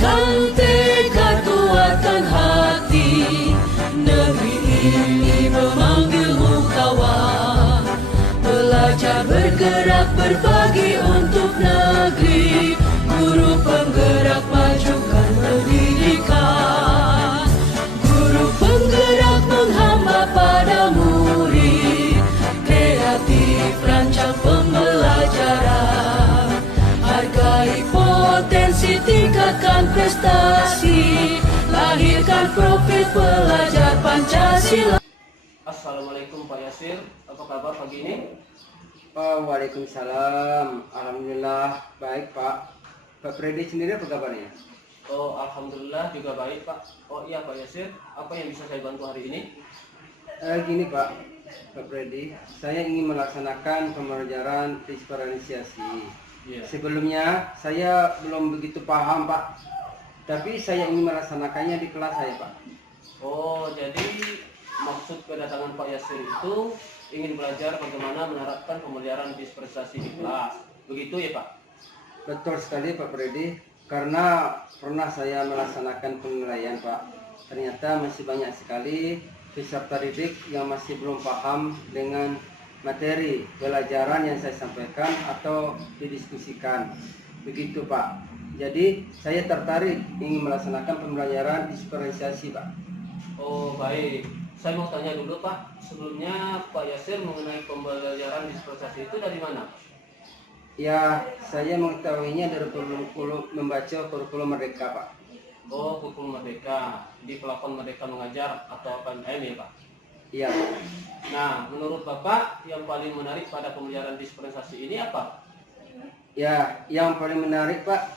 Kuatkan tekad, kuatkan hati, negeri ini memanggilmu kawan. Belajar, bergerak, berbagi untuk negeri. Guru penggerak, majukan pendidikan. Guru penggerak menghamba pada murid. Kreatif, rancang pembelajaran. Hargai potensi, tingkatkan prestasi. Lahirkan profil pelajar Pancasila. Assalamualaikum Pak Yasir, apa kabar pagi ini? Waalaikumsalam. Alhamdulillah baik Pak. Pak Freddy sendiri apa kabarnya? Oh, alhamdulillah juga baik Pak. Oh iya Pak Yasir, apa yang bisa saya bantu hari ini? Gini Pak Freddy, saya ingin melaksanakan pembelajaran diferensiasi. Sebelumnya saya belum begitu paham Pak, tapi saya ingin melaksanakannya di kelas saya Pak. Oh, jadi maksud kedatangan Pak Yasir itu ingin belajar bagaimana menerapkan pembelajaran diferensiasi di kelas. Begitu ya Pak? Betul sekali Pak Freddy, karena pernah saya melaksanakan penilaian Pak. Ternyata masih banyak sekali peserta didik yang masih belum paham dengan materi pelajaran yang saya sampaikan atau didiskusikan. Begitu Pak. Jadi saya tertarik ingin melaksanakan pembelajaran diferensiasi Pak. Oh baik, saya mau tanya dulu Pak. Sebelumnya Pak Yasir mengenai pembelajaran diferensiasi itu dari mana? Ya, saya mengetahuinya dari membaca kurikulum Merdeka Pak. Oh, kurikulum Merdeka, di pelakon Merdeka Mengajar atau PMM ya Pak? Iya. Nah, menurut Bapak yang paling menarik pada pembelajaran diferensiasi ini apa? Ya, yang paling menarik Pak,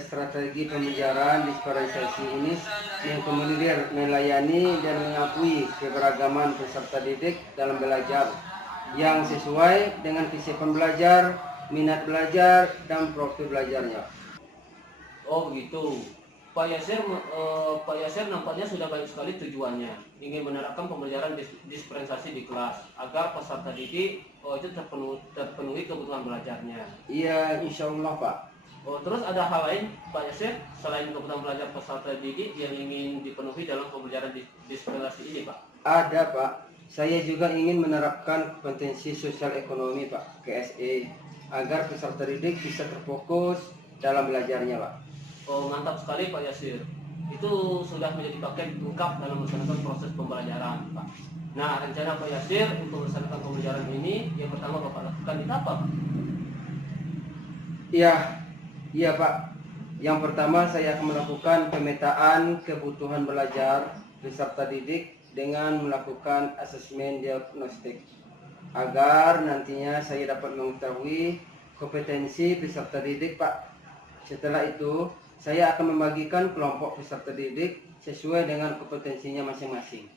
strategi pembelajaran diferensiasi ini mengakomodir, melayani dan mengakui keberagaman peserta didik dalam belajar yang sesuai dengan visi pembelajar, minat belajar, dan profil belajarnya. Oh begitu. Pak Yasir nampaknya sudah banyak sekali tujuannya, ingin menerapkan pembelajaran diferensiasi di kelas agar peserta didik itu terpenuhi kebutuhan belajarnya. Iya, insya Allah Pak. Oh, terus ada hal lain Pak Yasir selain kebutuhan belajar peserta didik yang ingin dipenuhi dalam pembelajaran diferensiasi ini Pak? Ada Pak. Saya juga ingin menerapkan kompetensi sosial ekonomi Pak, KSE, agar peserta didik bisa terfokus dalam belajarnya Pak. Oh mantap sekali Pak Yasir. Itu sudah menjadi paket lengkap dalam melaksanakan proses pembelajaran Pak. Nah, rencana Pak Yasir untuk melaksanakan pembelajaran ini yang pertama Bapak lakukan itu apa Pak? Iya Pak. Yang pertama saya akan melakukan pemetaan kebutuhan belajar peserta didik dengan melakukan asesmen diagnostik agar nantinya saya dapat mengetahui kompetensi peserta didik Pak. Setelah itu saya akan membagikan kelompok peserta didik sesuai dengan kompetensinya masing-masing.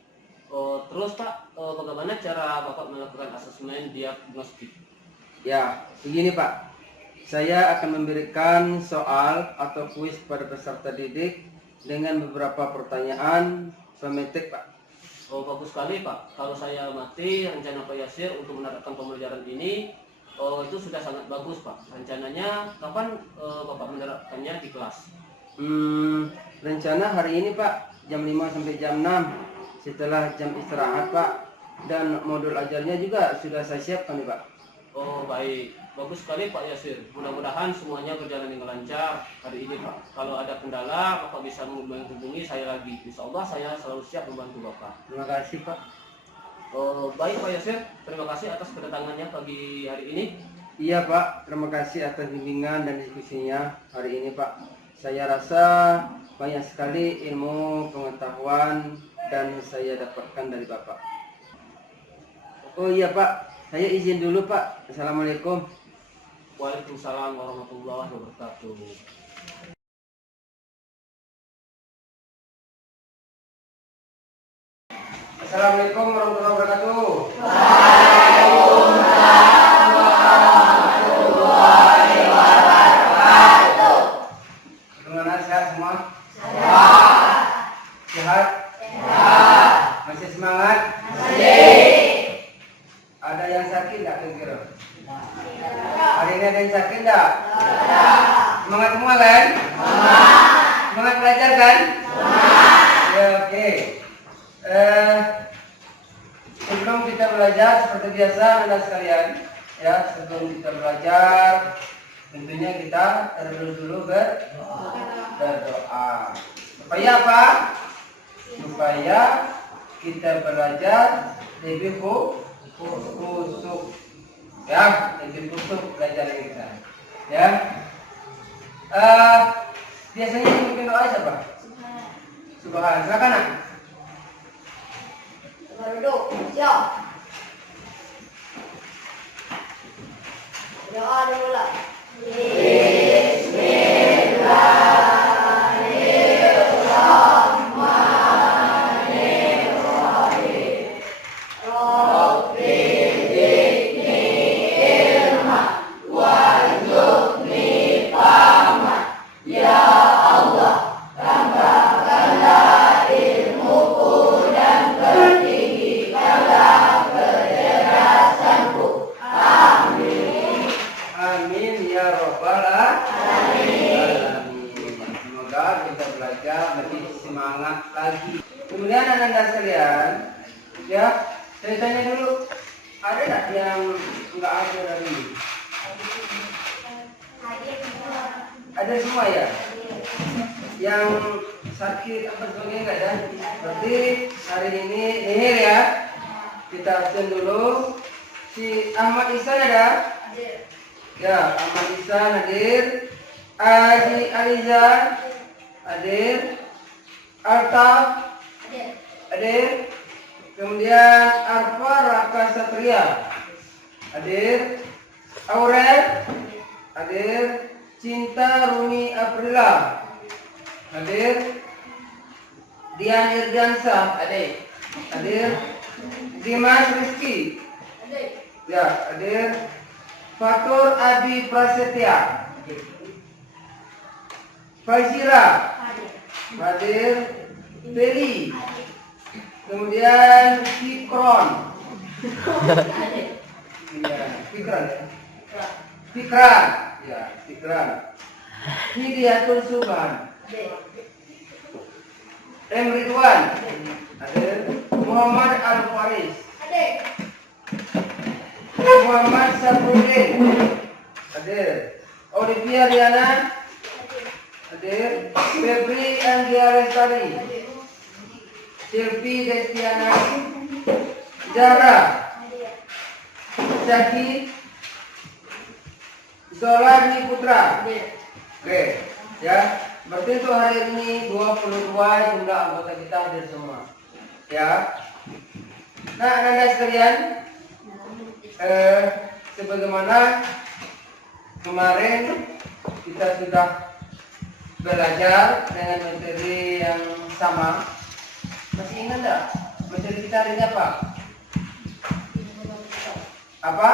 Oh, terus Pak, bagaimana cara Bapak melakukan asesmen diagnostik? Ya, begini Pak. Saya akan memberikan soal atau kuis pada peserta didik dengan beberapa pertanyaan pemetik Pak. Oh, bagus sekali Pak. Kalau saya amati rencana Pak Yasir untuk menerapkan pembelajaran ini, itu sudah sangat bagus Pak. Rencananya kapan Bapak menerapkannya di kelas? Rencana hari ini Pak, jam 5 sampai jam 6 setelah jam istirahat Pak. Dan modul ajarnya juga sudah saya siapkan nih Pak. Oh baik, bagus sekali Pak Yasir. Mudah-mudahan semuanya berjalan dengan lancar hari ini Pak. Kalau ada kendala Bapak bisa menghubungi saya lagi. Insya Allah saya selalu siap membantu Bapak. Terima kasih Pak. Oh baik Pak Yasir, terima kasih atas kedatangannya pagi hari ini. Iya Pak, terima kasih atas bimbingan dan diskusinya hari ini Pak. Saya rasa banyak sekali ilmu, pengetahuan dan saya dapatkan dari Bapak. Oh iya Pak, saya izin dulu Pak. Assalamualaikum. Waalaikumsalam warahmatullahi wabarakatuh. Assalamualaikum warahmatullahi wabarakatuh. Bagaimana sehat semua? Sehat? Masih semangat? Ada yang sakit nggak kira-kira? Hari ini ada yang sakit nggak? Semangat semua kan? kan? Ya, oke. Sebelum kita belajar seperti biasa anak sekalian, ya, sebelum kita belajar tentunya kita terlebih dulu berdoa. Supaya apa? Supaya kita belajar lebih khusyuk. Ya, lebih khusyuk belajar kita. Ya. Biasanya yang bikin doa siapa? Subhan. Silakan nak. Duduk, siap. Doa dulu lah. Amin ya robbal alamin. Semoga kita belajar lebih semangat lagi. Kemudian anak-anak sekalian, ya, saya tanya dulu, ada nggak yang nggak ada hari ini? Ada semua ya? Yang sakit apa sebagainya nggak ada? Berarti hari ini nihil ya. Kita absen dulu. Si Ahmad Ihsan ada? Ya, Ahmad Ihsan hadir. Aji Aliza hadir. Altaf hadir. Kemudian Arfa Raka Satria hadir. Aurel hadir. Cinta Rumi Aprila hadir. Dian Irjansa hadir. Dimas Rizky ya hadir. Fatur Adi Prasetya, Faizira hadir. Feli, kemudian Fikron, Fikran, ya Fikran. Hidiatul Subhan, M Ridwan hadir. Muhammad Al Faris, Muhammad Sabrudin hadir. Olivia Diana hadir. Febri Anggia Lestari, Silvi Destiana, Zara, Zaki, Zolani Putra. Oke, ya. Berarti untuk hari ini 22 jumlah anggota kita hadir semua. Ya. Nah, anak-anak sekalian, sebagaimana kemarin kita sudah belajar dengan materi yang sama. Masih ingat enggak? Materi kita hari ini apa? Apa?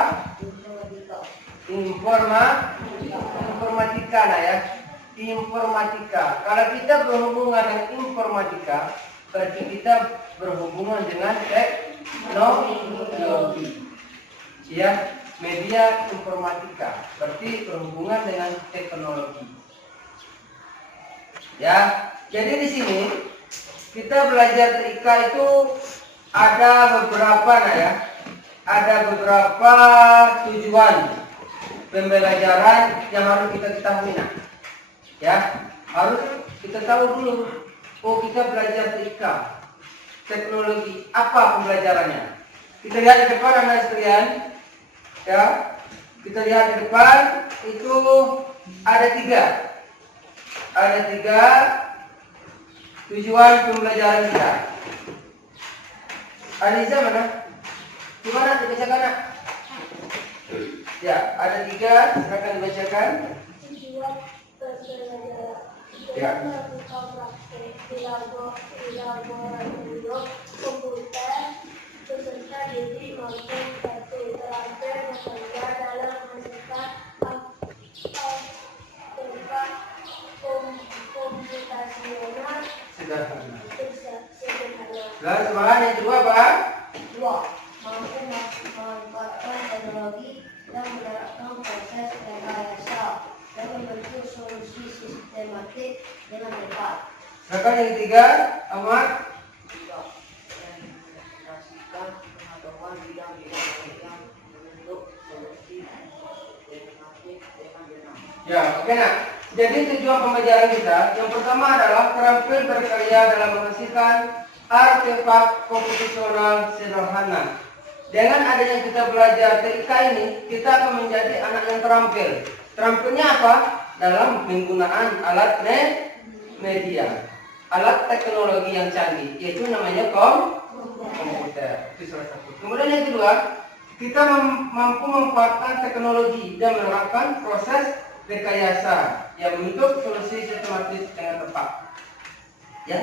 Informatika, nah ya. Informatika. Kalau kita berhubungan dengan informatika, berarti kita berhubungan dengan teknologi. Ya, media informatika. Berarti berhubungan dengan teknologi. Ya, jadi di sini kita belajar TIK itu ada beberapa, nah ya. Ada beberapa tujuan pembelajaran yang harus kita ketahui, nah. Ya, harus kita tahu dulu. Oh, kita belajar TIK, teknologi. Apa pembelajarannya? Kita lihat di depan anak sekalian. Ya, kita lihat di depan itu ada tiga tujuan pembelajaran kita. Aliza mana? Gimana dibacakan, nak? Ya, ada tiga. Silakan dibacakan. Ya. Komputer beserta diri maupun kartu terakhir bekerja dalam menghasilkan komputasional Sederhana. sederhana. Lalu semangat yang kedua apa? Dua, mampu memanfaatkan teknologi dan menerapkan proses rekayasa dan membentuk solusi sistematik dengan tepat. Silakan yang ketiga, Ahmad. mengintegrasikan pengetahuan bidang-bidang yang membentuk solusi matematik dengan benar. Ya, oke nak. Jadi tujuan pembelajaran kita yang pertama adalah terampil berkarya dalam menghasilkan artefak komputasional sederhana. Dengan adanya kita belajar TIK ini, kita akan menjadi anak yang terampil. Terampilnya apa? Dalam penggunaan alat media, alat teknologi yang canggih, yaitu namanya komputer. Itu salah satu. Kemudian yang kedua, kita mampu memanfaatkan teknologi dan menerapkan proses rekayasa yang membentuk solusi sistematis dengan tepat. Ya.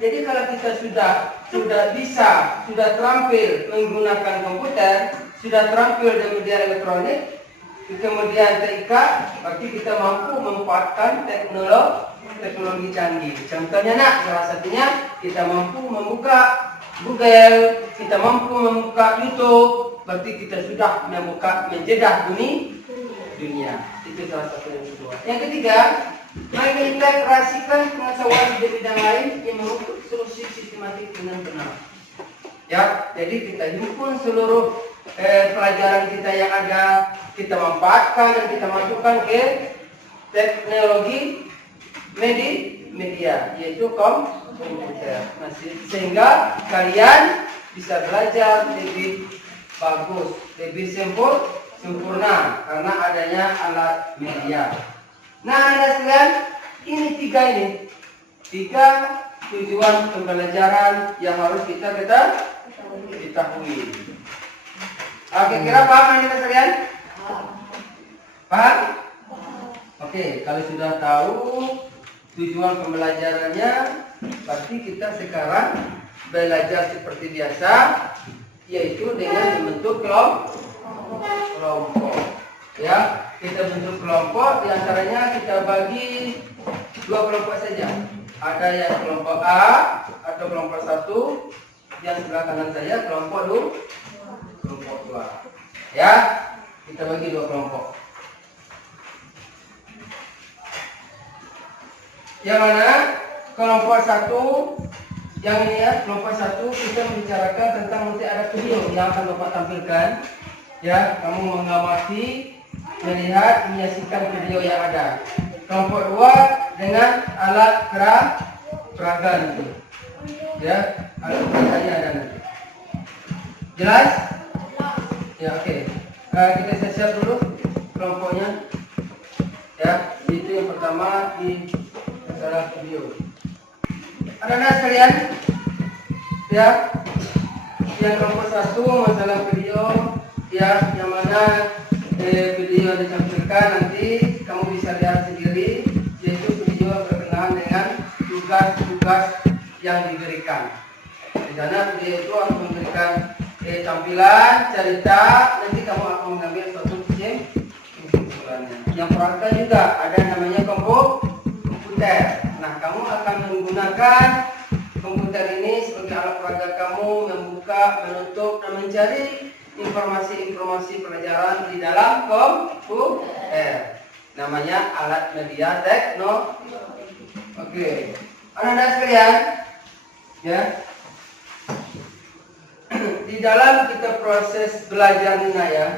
Jadi kalau kita sudah terampil menggunakan komputer, sudah terampil di media elektronik, kemudian TIK, berarti kita mampu memanfaatkan teknologi canggih. Contohnya nak, salah satunya kita mampu membuka Google, kita mampu membuka YouTube, berarti kita sudah menjedah dunia. Itu salah satu yang kedua. Yang ketiga, mengintegrasikan pengetahuan di bidang lain yang membentuk solusi sistematik dengan benar. Ya, jadi kita himpun seluruh pelajaran kita yang ada, kita manfaatkan dan kita masukkan ke teknologi media, yaitu komputer. Sehingga kalian bisa belajar lebih bagus, lebih sempurna karena adanya alat media. Nah, Anda sekalian, ini tiga tujuan pembelajaran yang harus kita ketahui. Oke, kira paham Anda sekalian? Paham? Oke, kalau sudah tahu tujuan pembelajarannya, berarti kita sekarang belajar seperti biasa, yaitu dengan membentuk kelompok. Ya, kita bentuk kelompok, diantaranya kita bagi dua kelompok saja. Ada yang kelompok A atau kelompok 1, yang sebelah kanan saya kelompok 2. Ya, kita bagi dua kelompok. Yang mana kelompok 1, yang ini ya, kelompok 1 kita membicarakan tentang nanti ada video yang akan Bapak tampilkan. Ya, kamu mengamati, melihat, menyaksikan video yang ada. Kelompok 2 dengan alat peraga itu. Ya, alat peraganya ada nanti. Jelas? Ya, oke. Kita siap dulu kelompoknya. Ya, itu yang pertama di masalah video. Anak-anak sekalian, ya, yang kelompok 1 masalah video, ya, yang mana video ditampilkan nanti kamu bisa lihat sendiri, yaitu video berkenaan dengan tugas-tugas yang diberikan. Di sana video itu akan memberikan tampilan, cerita, nanti kamu akan mengambil suatu kesimpulannya. Yang peraga juga ada namanya komputer. Nah, kamu akan menggunakan komputer ini sebagai alat peraga kamu membuka, menutup, dan mencari informasi-informasi pelajaran di dalam komputer. Namanya alat media teknologi. Oke. Anak-anak sekalian, ya. Di dalam kita proses belajar ini ya.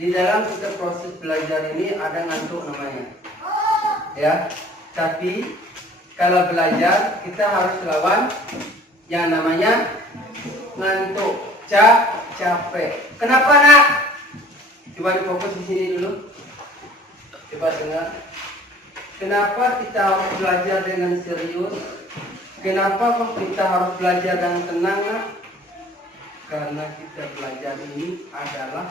Di dalam kita proses belajar ini ada ngantuk namanya. Ya. Tapi kalau belajar kita harus lawan yang namanya ngantuk. Capek. Kenapa nak? Coba difokus di sini dulu. Coba dengar. Kenapa kita harus belajar dengan serius? Kenapa kita harus belajar dengan tenang nak? Karena kita belajar ini adalah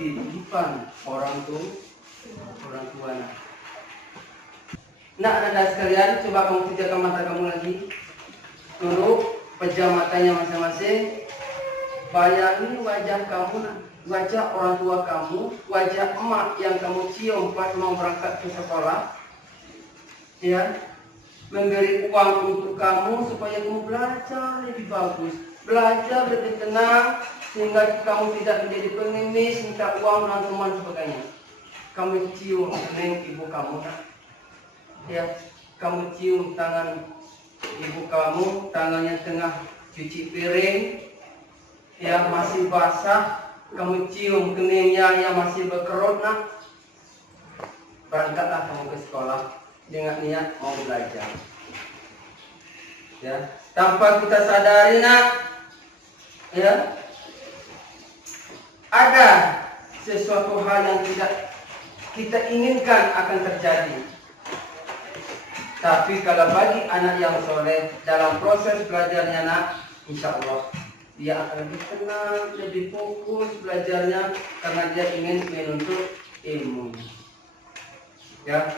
titipan orang tua nak. Nah, anak-anak sekalian, coba kamu pejamkan mata kamu lagi. Dulu pejam matanya masing-masing. Bayangin wajah kamu, wajah orang tua kamu, wajah emak yang kamu cium pas mau berangkat ke sekolah. Ya, memberi uang untuk kamu supaya kamu belajar lebih bagus, belajar lebih tenang, sehingga kamu tidak menjadi pengemis, minta uang dan teman sebagainya. Kamu cium seneng ibu kamu, ya. kamu cium tangan ibu kamu, tangannya tengah cuci piring, ya masih basah, kamu cium keningnya yang masih berkerut, nak. Berangkatlah kamu ke sekolah dengan niat mau belajar. Ya, tanpa kita sadari, nak, ya, ada sesuatu hal yang tidak kita inginkan akan terjadi. Tapi kalau bagi anak yang soleh dalam proses belajarnya, nak, insya Allah dia akan lebih tenang, lebih fokus belajarnya karena dia ingin menuntut ilmu. Ya,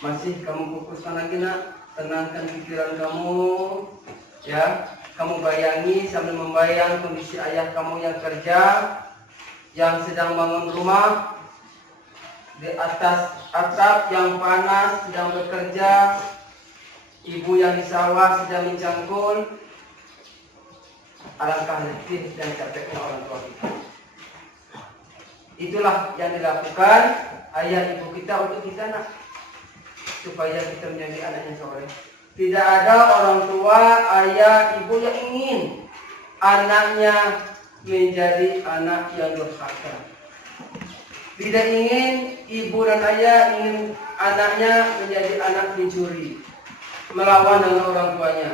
masih kamu fokuskan lagi, nak, tenangkan pikiran kamu. Ya, kamu bayangi sambil membayang kondisi ayah kamu yang kerja, yang sedang bangun rumah di atas atap yang panas sedang bekerja, ibu yang di sawah sedang mencangkul. Alangkah letih dan capeknya orang tua kita. Itulah yang dilakukan ayah ibu kita untuk kita, nak, supaya kita menjadi anak yang soleh. Tidak ada orang tua, ayah, ibu yang ingin anaknya menjadi anak yang durhaka. Tidak ingin ibu dan ayah ingin anaknya menjadi anak pencuri, melawan dengan orang tuanya.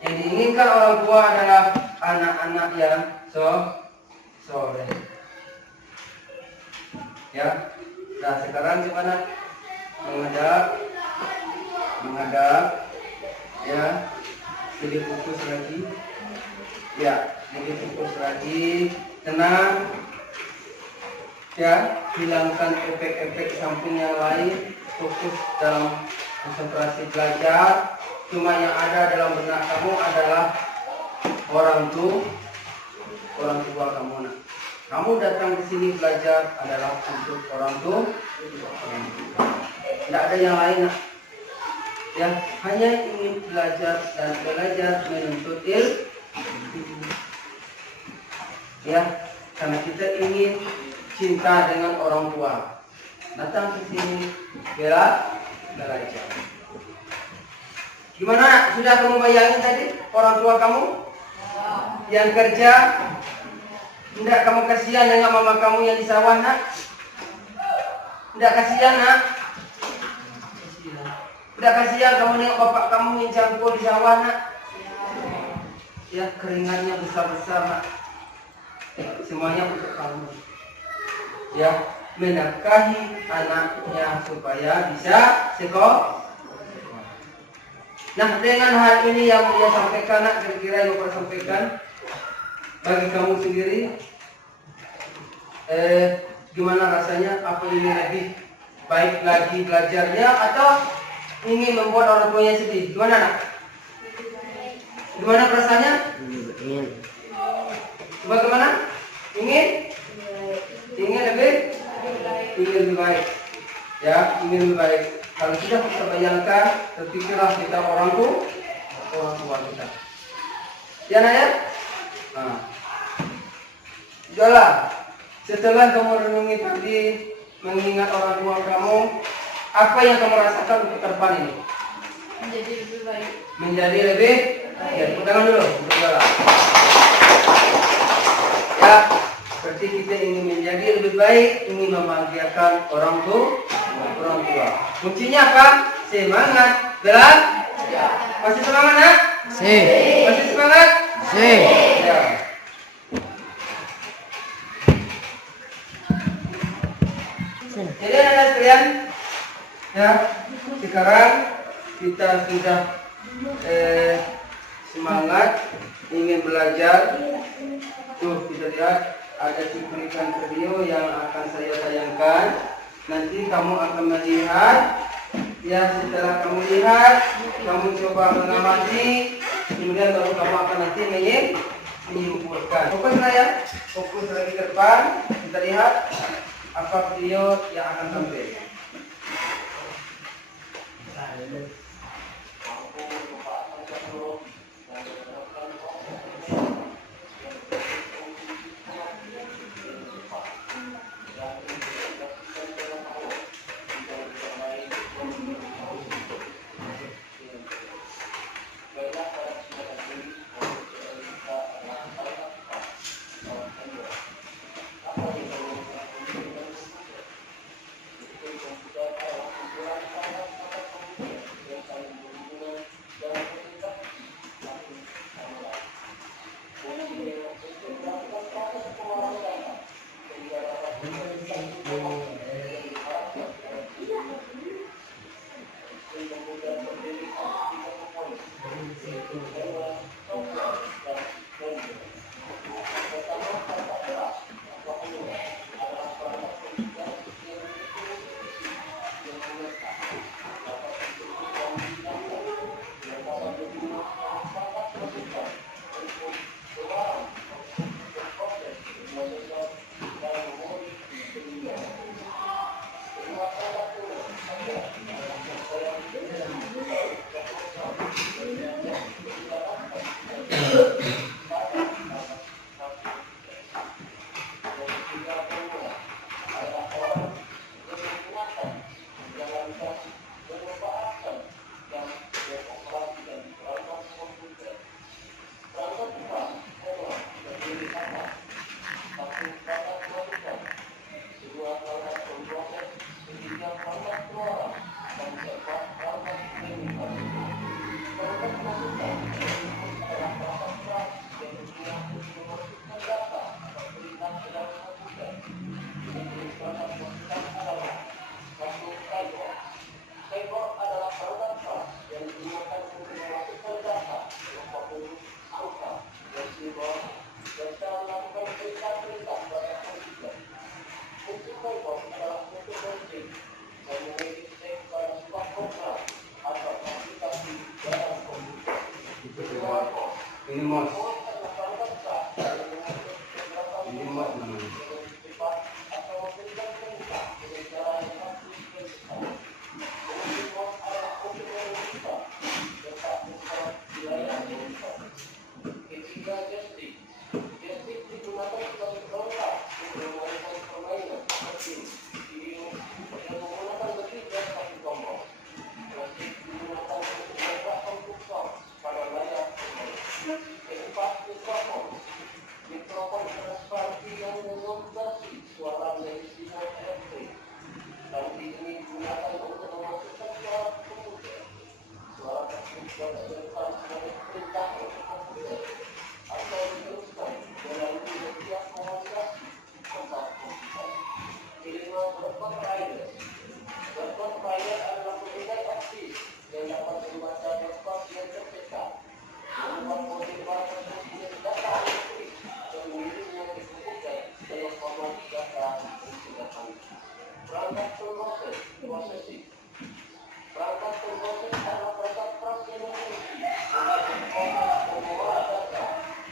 Yang diinginkan orang tua adalah anak-anak yang soleh. Ya, nah sekarang gimana? Menghadap, ya, lebih fokus lagi, ya, lebih fokus lagi, tenang, ya, hilangkan efek-efek samping yang lain, fokus dalam konsentrasi belajar. Cuma yang ada dalam benak kamu adalah orang tua kamu, nak. Kamu datang ke sini belajar adalah untuk orang tua. Tidak ada yang lain, nak. Ya, hanya ingin belajar dan belajar menuntut ilmu. Ya, karena kita ingin cinta dengan orang tua. Datang ke sini belajar. Gimana, nak? Sudah kamu bayangin tadi orang tua kamu yang kerja? Tidak kamu kasihan dengan mama kamu yang di sawah, nak? Tidak kasihan, nak? Tidak kasihan kamu nengok bapak kamu yang campur di sawah, nak? Ya, keringatnya besar-besar, nak. Semuanya untuk kamu. Ya, menafkahi anaknya supaya bisa sekolah. Nah, dengan hal ini yang dia sampaikan, nak, kira-kira yang Bapak sampaikan bagi kamu sendiri, gimana rasanya? Apa ini lebih baik lagi belajarnya atau ingin membuat orang tuanya sedih? Gimana, nak? Gimana perasaannya? Bagaimana? Ingin lebih baik. Ya, ingin lebih baik. Kalau sudah kita bayangkan, terpikirlah kita orang tua kita. Ya, nak, ya? Nah. Sudahlah. Setelah kamu renungi tadi, mengingat orang tua kamu, apa yang kamu rasakan untuk ke depan ini? Menjadi lebih baik. Menjadi lebih baik. Ya, tepuk tangan dulu untuk saudara. Ya, seperti kita ingin menjadi lebih baik, ingin membahagiakan orang tua. Kuncinya apa? Semangat. Belajar. Masih semangat, nak? Masih semangat? Ya. Jadi anak sekalian, ya, sekarang kita sudah semangat ingin belajar. Tuh, kita lihat ada cuplikan video yang akan saya tayangkan. Nanti kamu akan melihat, ya, setelah kamu lihat, kamu coba mengamati, kemudian baru kamu akan nanti menyimpulkan. Fokus lah, ya, fokus lagi ke depan. Kita lihat apa video yang akan tampil. Ini mos. Ini mos namanya.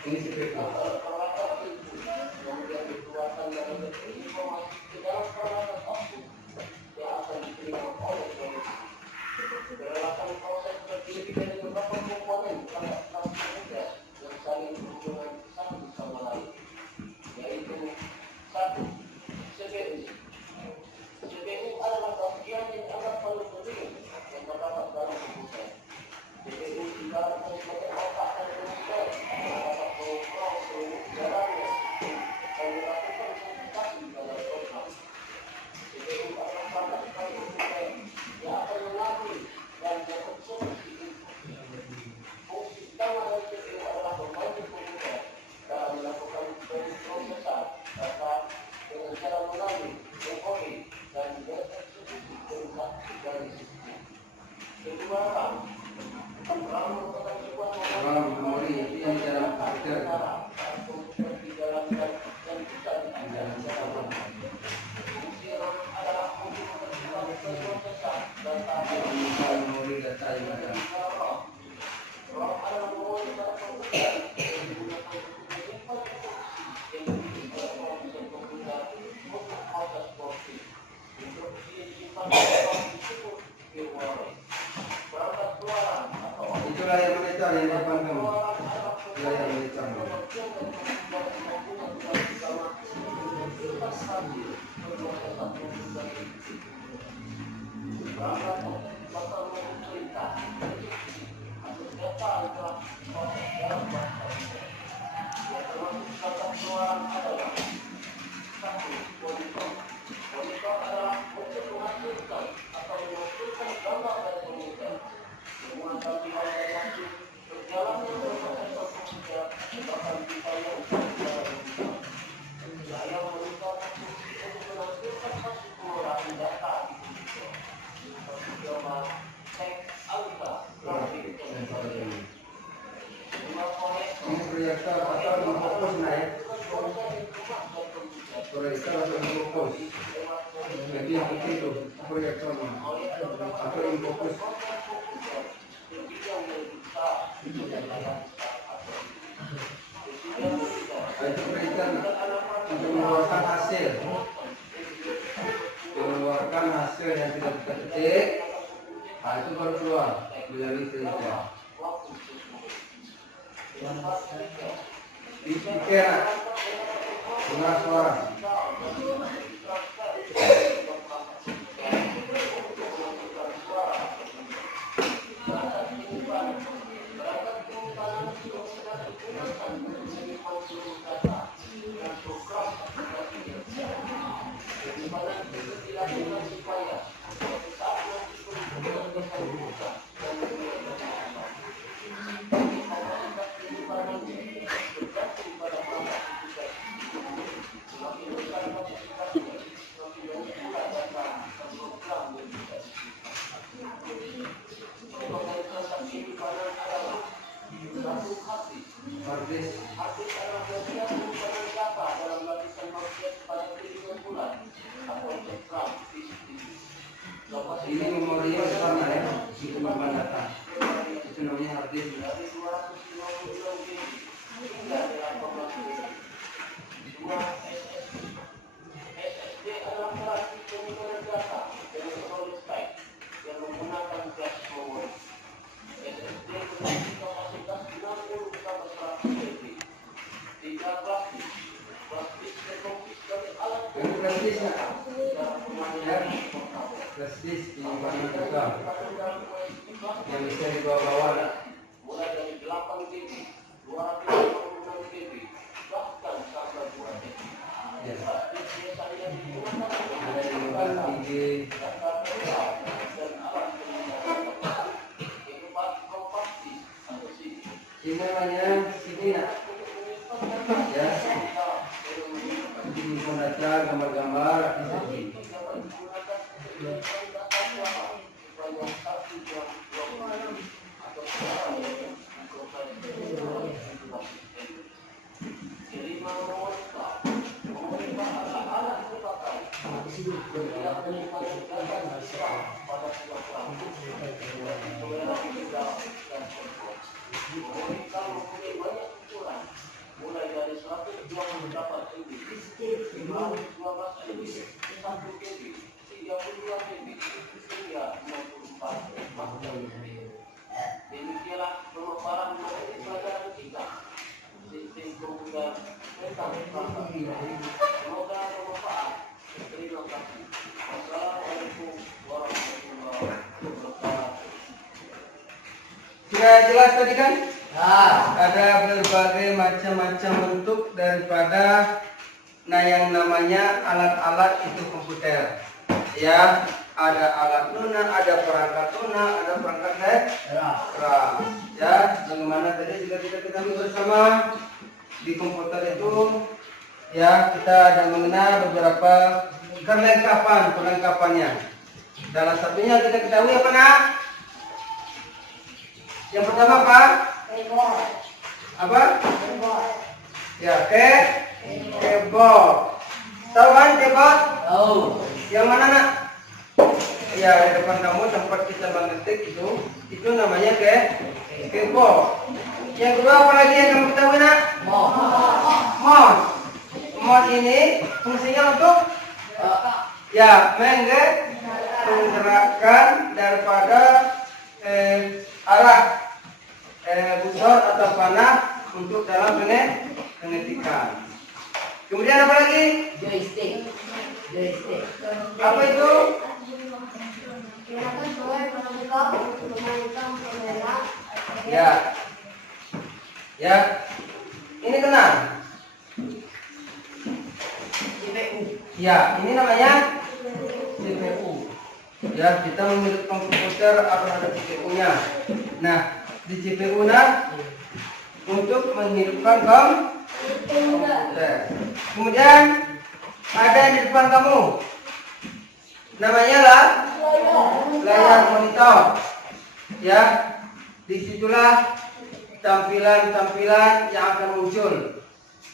Ini CPK. Memori itu yang di dalam komputer. Memori data yang ada. Itulah yang monitor yang di depan kamu. Itulah yang monitor. Saya proyektor atau infocus nah ya. Proyektor atau infocus. Jadi yang penting itu proyektornya atau infocus. Itu proyektor untuk mengeluarkan hasil. Mengeluarkan hasil yang tidak kita ketik. Nah, itu baru keluar melalui proyektor. Di speaker dengar suara. Ini memori besarnya ya, itu bukan data. Itu namanya hard disk. Flash disk di mana juga yang bisa dibawa-bawa lah. Mulai dari 8 GB, 256 GB, bahkan sampai 2 GB. Ya. Biasanya digunakan Ada 15 GB. dan alat penyimpanan kehidupan kompaksi atau CD. Ini namanya CD nak. Ya. Jadi membaca gambar-gambar di sini. Mulai dari 128 MB, 12 MB, 1 GB, 32 MB, hingga 64 MB. Demikianlah pemaparan materi pelajaran kita. Sistem komputer tentang transaksi. Semoga bermanfaat. Terima kasih. Wassalamualaikum warahmatullahi wabarakatuh. Sudah jelas tadi kan? Ada berbagai macam-macam bentuk daripada yang namanya alat-alat itu komputer. Ya, ada alat lunak, ada perangkat lunak, ada perangkat keras. Ya, bagaimana tadi juga kita ketahui bersama di komputer itu ya kita ada mengenal beberapa perlengkapannya. Dalam satunya kita ketahui apa nak? Yang pertama apa? Apa? Ya, keyboard. Tahu kan keyboard? Tahu. Yang mana nak? Ya, di depan kamu tempat kita mengetik itu namanya keyboard. Yang kedua apa lagi yang kamu ketahui nak? Mouse. Mouse ini fungsinya untuk ya menggerakkan daripada arah busur atau panah untuk dalam pengetikan. Kemudian apa lagi? Joystick. Apa itu? Gunakan sebagai penunjuk untuk memainkan permainan. Ya. Ya. Ini kenal? CPU. Ya, ini namanya CPU. Ya, kita menghidupkan komputer harus ada CPU-nya. Nah, di CPU-nya untuk menghidupkan komputer. Kemudian ada di depan kamu. Namanya lah layar monitor. Ya, disitulah tampilan-tampilan yang akan muncul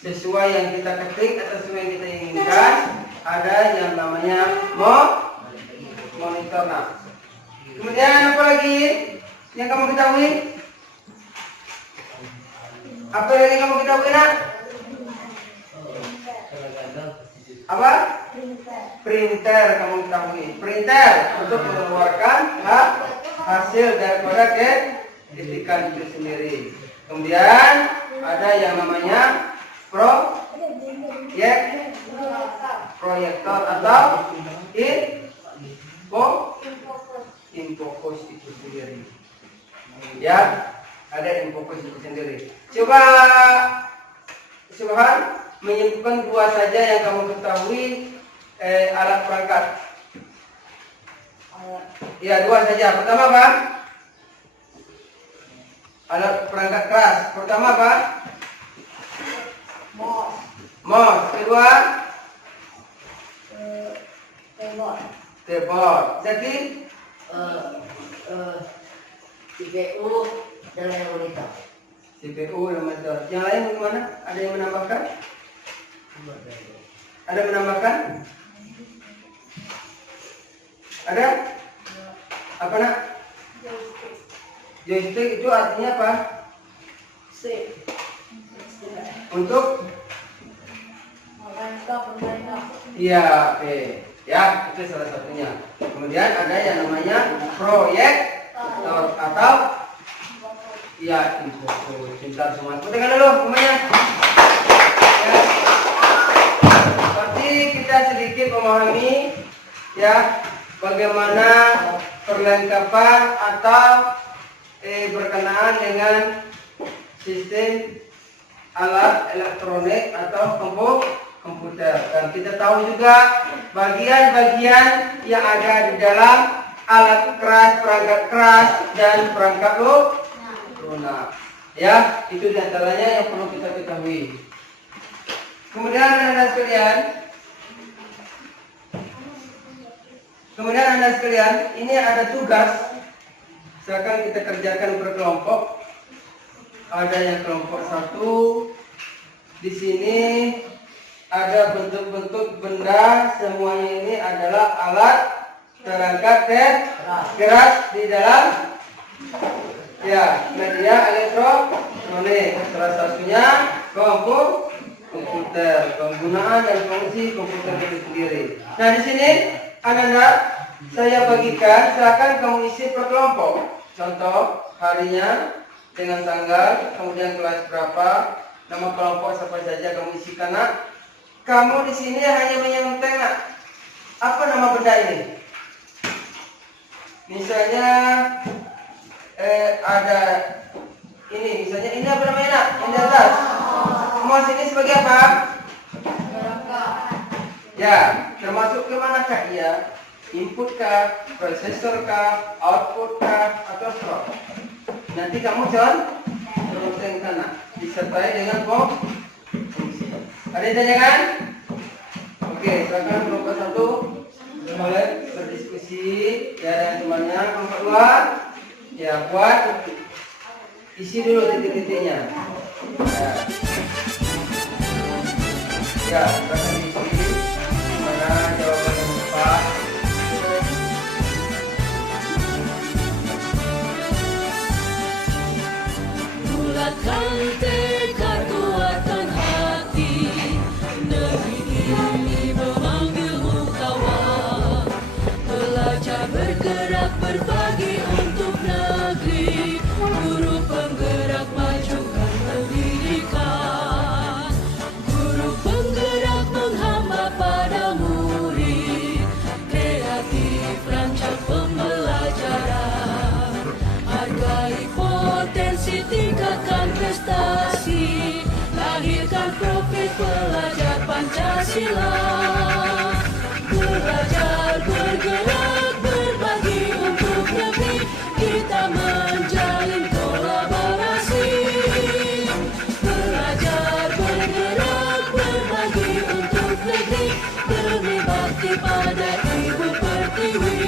sesuai yang kita ketik atau sesuai yang kita inginkan. Ada yang namanya monitor. Nah, kemudian apa lagi yang kamu ketahui? Apa lagi kamu ketahui, nak? Apa? Printer kamu ketahui. Printer untuk mengeluarkan hasil daripada ketikan itu sendiri. Kemudian ada yang namanya proyektor atau infocus itu sendiri. Ya, ada infocus itu sendiri. Coba Subhan menyebutkan dua saja yang kamu ketahui alat perangkat. Ya, dua saja. Pertama apa? Alat perangkat keras. Pertama apa? Mouse. Kedua? Keyboard. Jadi CPU dan layar monitor. CPU dan monitor. Yang lain bagaimana? Ada yang menambahkan? Ada menambahkan? Ada? Apa, nak? Joystick itu artinya apa? Untuk? Iya, oke. Ya, itu salah satunya. Kemudian ada yang namanya proyektor atau ya infocus. Pintar semua. Dengar dulu semuanya. Ya. Berarti kita sedikit memahami ya bagaimana perlengkapan atau berkenaan dengan sistem alat elektronik atau komputer. Dan kita tahu juga bagian-bagian yang ada di dalam alat keras, perangkat keras dan perangkat lunak. Ya, itu diantaranya yang perlu kita ketahui. Kemudian anda sekalian, ini ada tugas. Misalkan kita kerjakan berkelompok. Ada yang kelompok 1. Di sini ada bentuk-bentuk benda, semuanya ini adalah alat perangkat keras di dalam media elektronik. Salah satunya komputer, penggunaan dan fungsi komputer itu sendiri. Nah, di sini anak-anak saya bagikan, silakan kamu isi per kelompok. Contoh harinya dengan tanggal, kemudian kelas berapa, nama kelompok siapa saja kamu isikan, nak. Kamu di sini hanya menyenteng, nak. Apa nama benda ini? Misalnya ada ini, misalnya ini apa namanya, nak? Yang di atas. Mouse ini sebagai apa? Ya, termasuk ke manakah ia? Input kah, prosesor kah, output kah, atau stroke? Nanti kamu contengkan, nak. Disertai dengan fungsi. Ada yang tanyakan? Oke, silakan kelompok 1 mulai berdiskusi ya dengan temannya. Kelompok 2 ya buat isi dulu titik-titiknya. Ya, silakan diisi mana jawaban yang tepat. Bulatkan tekad kuatkan hati, negeri ini memanggilmu kawan. Belajar bergerak berbagi untuk negeri, guru penggerak majukan pendidikan. Guru penggerak menghamba pada murid, kreatif rancang pembelajaran. Hargai potensi, tingkatkan prestasi, lahirkan profil pelajar Pancasila. Belajar bergerak berbagi untuk negeri, kita menjalin kolaborasi. Belajar bergerak berbagi untuk negeri, demi bakti pada Ibu Pertiwi.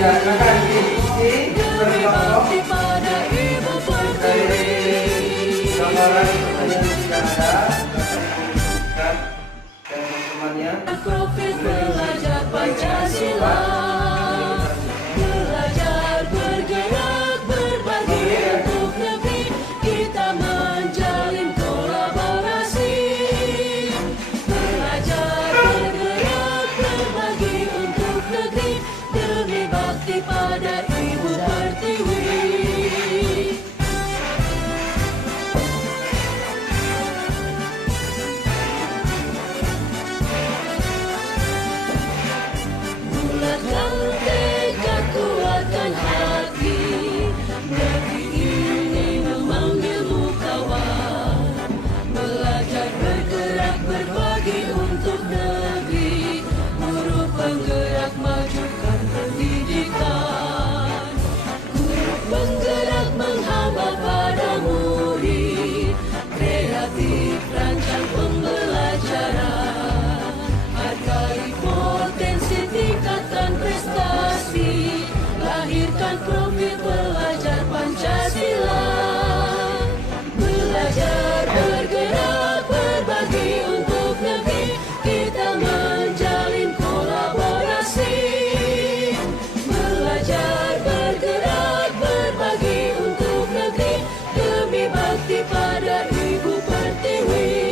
Ya, silakan diikuti demi bakti pada Ibu Pertiwi. gambaran pertanyaan yang sudah ada. Dan teman-temannya. Profil belajar Pancasila, belajar bergerak berbagi untuk negeri, kita menjalin kolaborasi. Belajar bergerak berbagi untuk negeri, demi bakti pada Ibu Pertiwi. Bulatkan tekad, kuatkan hati, negeri ini memanggilmu kawan. Belajar bergerak berbagi untuk negeri, guru penggerak majukan pendidikan. Guru penggerak menghamba pada murid, kreatif rancang pembelajaran. Hargai potensi, tingkatkan prestasi, lahirkan profil pelajar Pancasila. Belajar bergerak berbagi untuk negeri, kita menjalin kolaborasi. Belajar bergerak berbagi untuk negeri, demi bakti pada Ibu Pertiwi.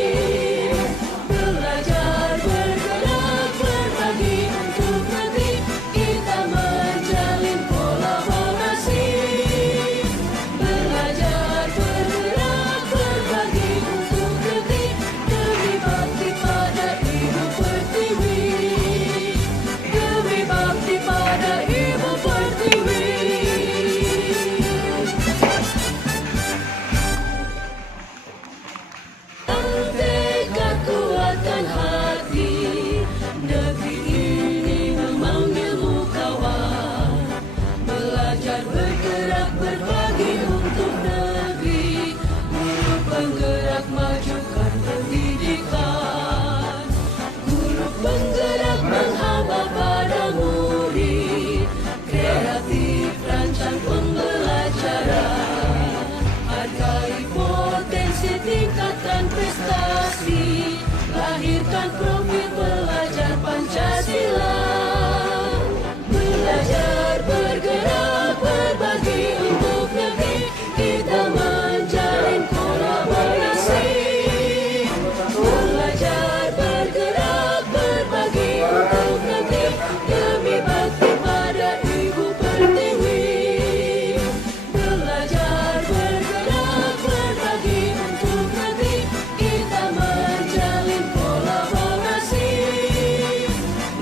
Belajar bergerak berbagi untuk negeri, kita menjalin kolaborasi. Belajar bergerak berbagi untuk negeri, demi bakti pada Ibu Pertiwi. Demi bakti pada Ibu Pertiwi. Tekad, kuatkan hati, negeri ini memanggilmu kawan. Belajar bergerak berbagi untuk negeri, guru penggerak majukan pendidikan. Guru penggerak menghamba pada murid, kreatif rancang pembelajaran. Hargai potensi, tingkatkan prestasi, lahirkan profil pelajar Pancasila. Belajar bergerak berbagi untuk negeri, kita menjalin kolaborasi. Belajar bergerak berbagi untuk negeri, demi bakti pada Ibu Pertiwi. Belajar bergerak berbagi untuk negeri, kita menjalin kolaborasi.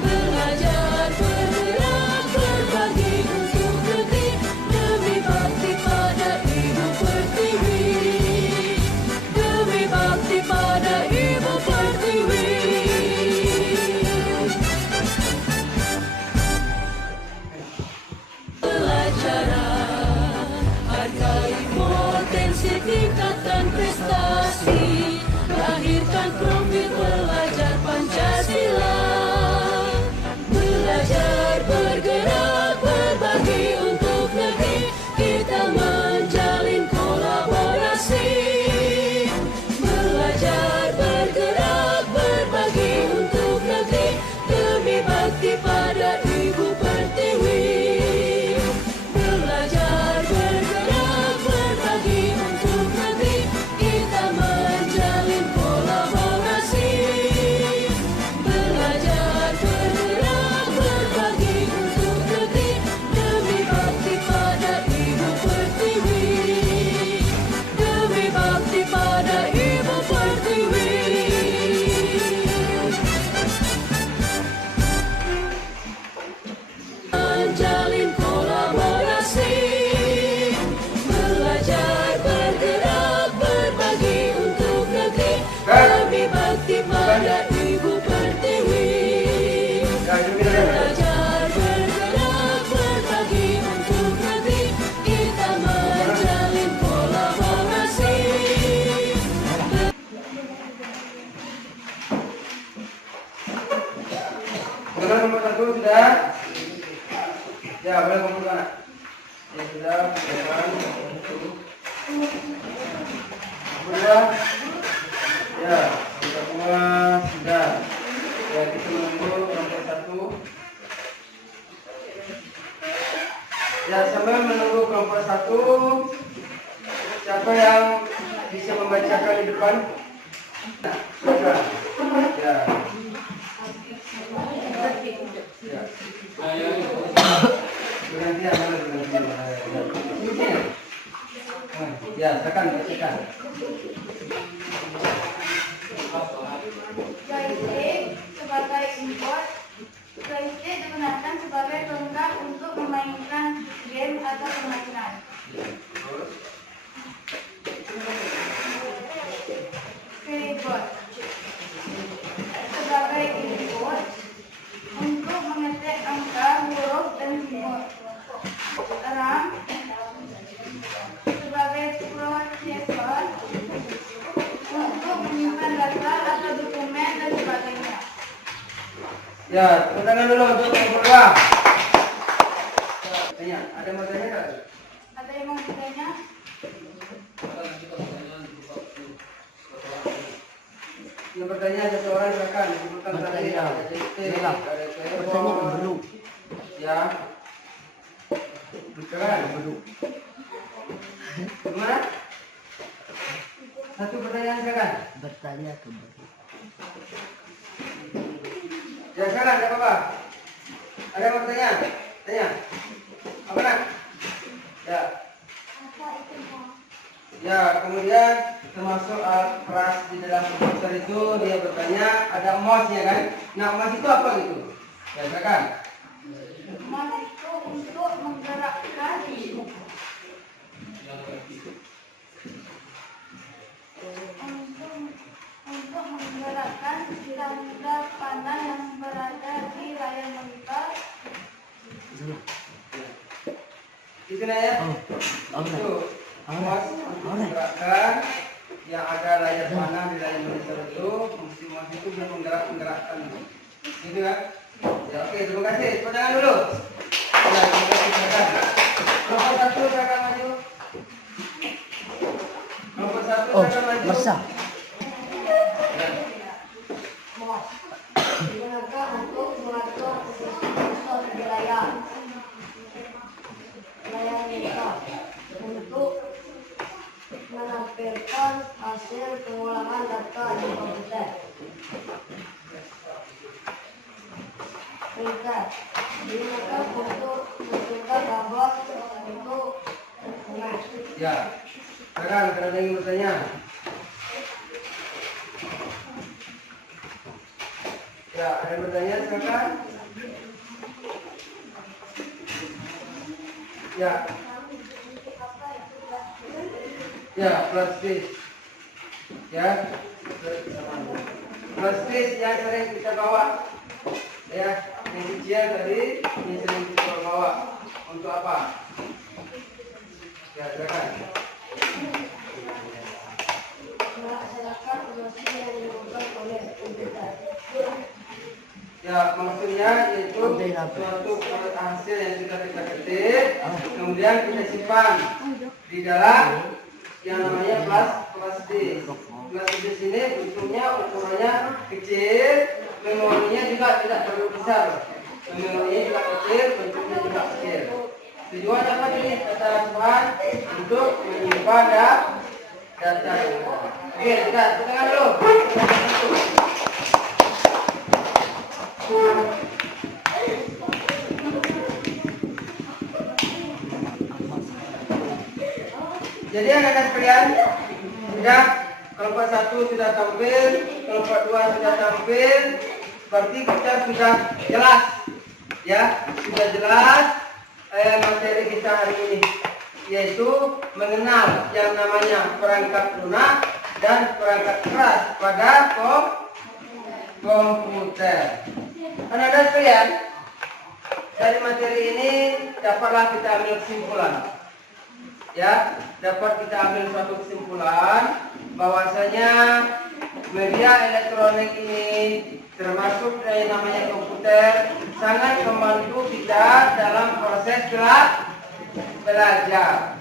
Belajar bergerak berbagi untuk negeri, demi bakti pada Ibu Pertiwi. Demi bakti pada Ibu Pertiwi. Pelajaran, hargai potensi, tingkatkan prestasi, lahirkan profil pelajar Pancasila. Belajar bergerak berbagi untuk negeri, kita menjalin kolaborasi. Belajar bergerak berbagi untuk negeri, demi bakti pada Ibu Pertiwi. Belajar bergerak berbagi untuk negeri, kita menjalin kolaborasi. Belajar bergerak berbagi untuk negeri, demi bakti pada Ibu Pertiwi. Demi bakti pada Ibu Pertiwi. Menjalin kolaborasi. Belajar bergerak berbagi untuk negeri, demi bakti pada Ibu Pertiwi. Belajar bergerak berbagi untuk negeri, kita menjalin kolaborasi. Nomor 1 sudah. Ya, boleh kumpul anak. Ya sudah, depan. Sudah. Ya, sudah semua sudah. Ya, kita menunggu kelompok 1. Ya, sambil menunggu kelompok 1, siapa yang bisa membacakan di depan? Nah, silakan. Ya. Ya. Bergantian, mana bergantian? Ya, silakan bacakan. Joystick sebagai input. Joystick digunakan sebagai pelengkap untuk memainkan game atau permainan. Keyboard sebagai input untuk mengetik angka, huruf, dan simbol. RAM sebagai prosesor untuk menyimpan data atau dokumen dan sebagainya. Ya, tepuk tangan dulu untuk kelompok 2. Tanya, ada yang mau tanya tak? Ada yang mau bertanya? Yang bertanya satu orang silakan. Disebutkan tadi ada titik, ada telepon. Ya. Silakan. Gimana? Satu pertanyaan silakan. Bertanya kembali. Ya silakan, tidak apa-apa. Ada yang mau bertanya? Tanya. Apa nak? Ya. Ya, kemudian termasuk keras di dalam komputer itu dia bertanya ada mouse-nya kan? Nah, mouse itu apa gitu? Ya, silakan. Mouse itu untuk menggerakkan untuk menggerakkan tanda panah yang berada di layar monitor. Itu nah ya. Itu mouse untuk menggerakkan yang ada layar panah di layar monitor itu. Mouse itu dia menggerakkan. Gitu kan? Ya, oke, terima kasih. Tepuk tangan dulu. Ya, terima kasih. Silakan. Nomor 1 silakan maju. Nomor 1 silakan maju. Masa. Digunakan untuk mengatur posisi kursor di layar monitor untuk menampilkan hasil pengulangan data di komputer. Printer digunakan untuk mencetak gambar untuk dokumen. Ya. Silakan, kalau ada yang bertanya. Ya, ada yang bertanya silakan. Ya. Ya, flash disk. Ya. Flash disk yang sering kita bawa. Ya, yang kecil tadi yang sering kita bawa. Untuk apa? Ya, silakan. Melaksanakan operasi yang dilakukan oleh komputer. Ya, maksudnya yaitu suatu hasil yang sudah kita ketik, kemudian kita simpan di dalam yang namanya flash disk. Flash disk ini bentuknya ukurannya kecil, memorinya juga tidak terlalu besar. Memorinya juga kecil, bentuknya juga kecil. Tujuannya apa jadi? Kita lakukan untuk menyimpan data. Oke, kita tengah dulu. Jadi anak-anak sekalian, sudah kelompok 1 sudah tampil, kelompok 2 sudah tampil, berarti kita sudah jelas, ya, sudah jelas materi kita hari ini, yaitu mengenal yang namanya perangkat lunak dan perangkat keras pada komputer. Anak-anak sekalian, dari materi ini dapatlah kita ambil kesimpulan. Ya, dapat kita ambil suatu kesimpulan bahwasanya media elektronik ini termasuk yang namanya komputer sangat membantu kita dalam proses belajar.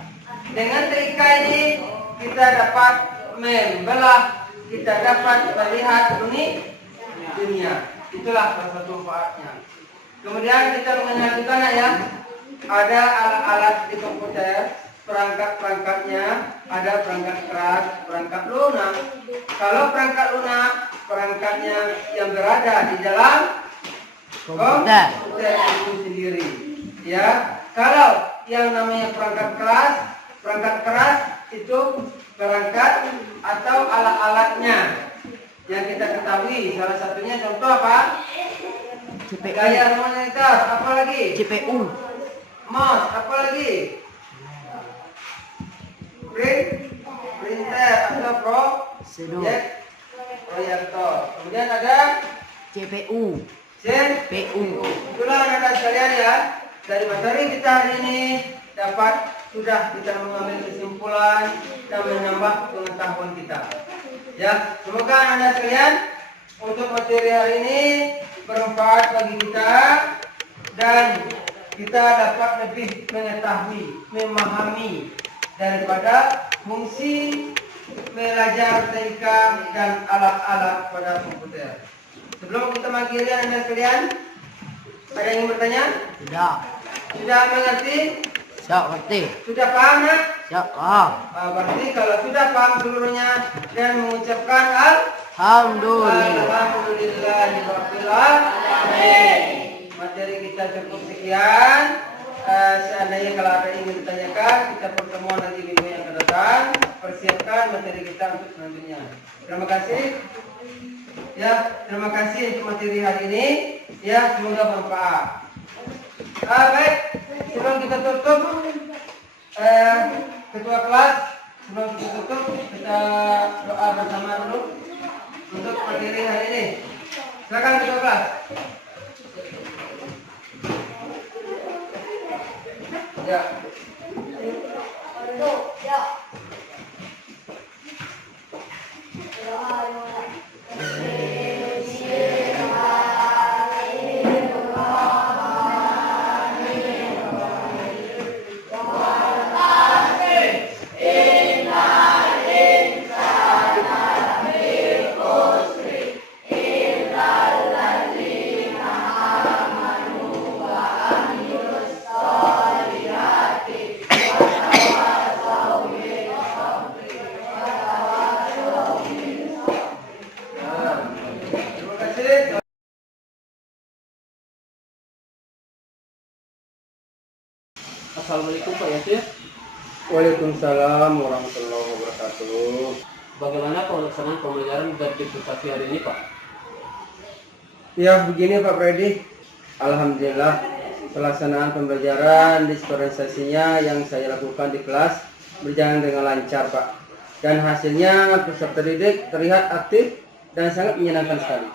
Dengan TIK ini kita dapat membelah, kita dapat melihat dunia. Itulah salah satu manfaatnya. Kemudian kita mengenal juga ya, ada alat-alat di komputer, perangkat-perangkatnya, ada perangkat keras, perangkat lunak. Kalau perangkat lunak, perangkatnya yang berada di dalam komputer itu sendiri. Ya, kalau yang namanya perangkat keras itu perangkat atau alat-alatnya yang kita ketahui. Salah satunya contoh apa? Layar monitor, apa lagi? CPU. Mouse, apa lagi? Printer atau proyektor. Kemudian ada CPU. CPU. Itulah anak sekalian ya. Dari materi kita hari ini sudah kita mengambil kesimpulan dan menambah pengetahuan kita. Ya, semoga anak sekalian untuk materi hari ini bermanfaat bagi kita dan kita dapat lebih mengetahui, memahami daripada fungsi belajar TIK dan alat-alat pada komputer. Sebelum kita mengakhiri anak sekalian, ada yang ingin bertanya? Sudah mengerti? Sudah paham nak? Berarti kalau sudah paham seluruhnya dan mengucapkan Alhamdulillahirabbil alamin. Materi kita cukup sekian. Seandainya kalau ada yang ingin ditanyakan, kita pertemuan lagi minggu yang akan datang. Persiapkan materi kita untuk selanjutnya. Terima kasih. Ya, terima kasih untuk materi hari ini. Ya, semoga bermanfaat. Baik, sebelum kita tutup, ketua kelas, sebelum kita tutup, kita doa bersama dulu untuk materi hari ini. Silakan ketua kelas. Ya. Assalamualaikum Pak Yasir. Waalaikumsalam warahmatullahi wabarakatuh. Bagaimana pelaksanaan pembelajaran dan diskusi hari ini Pak? Ya begini Pak Freddy, alhamdulillah pelaksanaan pembelajaran dispensasinya yang saya lakukan di kelas berjalan dengan lancar Pak. Dan hasilnya peserta didik terlihat aktif dan sangat menyenangkan sekali.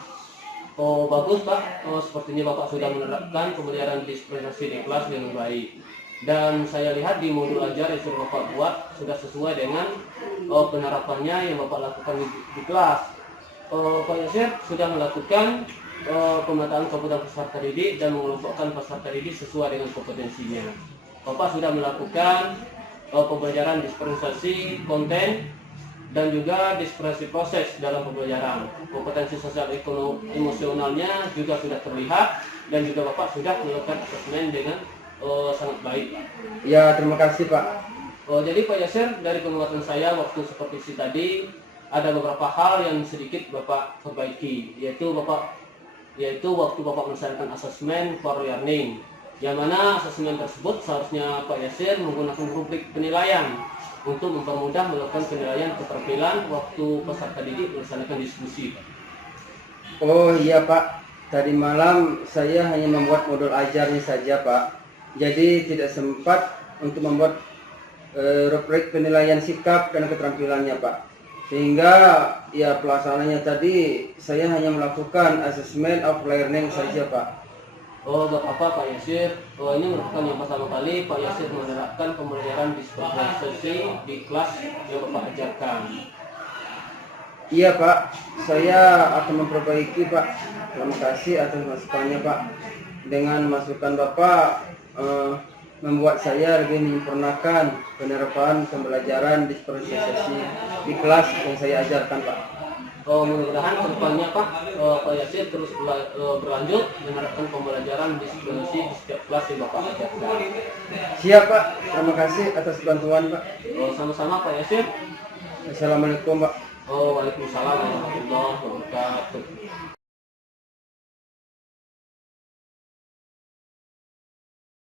Oh bagus Pak, sepertinya Bapak sudah menerapkan pembelajaran dispensasi di kelas dengan baik. Dan saya lihat di modul ajar yang sudah Bapak buat sudah sesuai dengan penerapannya yang Bapak lakukan di kelas. Pak Yasir sudah melakukan pemetaan kebutuhan peserta didik dan mengelompokkan peserta didik sesuai dengan kompetensinya. Bapak sudah melakukan pembelajaran dispensasi konten dan juga dispensasi proses dalam pembelajaran. Kompetensi sosial emosionalnya juga sudah terlihat dan juga Bapak sudah melakukan asesmen dengan sangat baik Pak. Ya terima kasih Pak. Jadi Pak Yasir, dari pengamatan saya waktu seperti tadi ada beberapa hal yang sedikit Bapak perbaiki, yaitu waktu Bapak menyelesaikan asesmen for learning, yang mana asesmen tersebut seharusnya Pak Yasir menggunakan rubrik penilaian untuk mempermudah melakukan penilaian keterampilan waktu peserta didik melaksanakan diskusi. Oh iya Pak, tadi malam saya hanya membuat modul ajarnya saja Pak. Jadi tidak sempat untuk membuat rubrik penilaian sikap dan keterampilannya Pak. Sehingga ya pelaksanaannya tadi saya hanya melakukan assessment of learning saja Pak. Oh gak apa-apa Pak Yasir, ini merupakan yang pertama kali Pak Yasir menerapkan pembelajaran dispensasi di kelas yang Bapak ajarkan. Iya Pak, saya akan memperbaiki Pak. Terima kasih atas masukannya Pak. Dengan masukan Bapak membuat saya lebih menyempurnakan penerapan pembelajaran dispensasi di kelas yang saya ajarkan Pak. Mudah-mudahan kedepannya Pak, Pak Yasir terus berlanjut menerapkan pembelajaran dispensasi di setiap kelas yang Bapak ajarkan. Siap Pak, terima kasih atas bantuan Pak. Sama-sama Pak Yasir. Assalamualaikum Pak. Waalaikumsalam warahmatullahi wabarakatuh.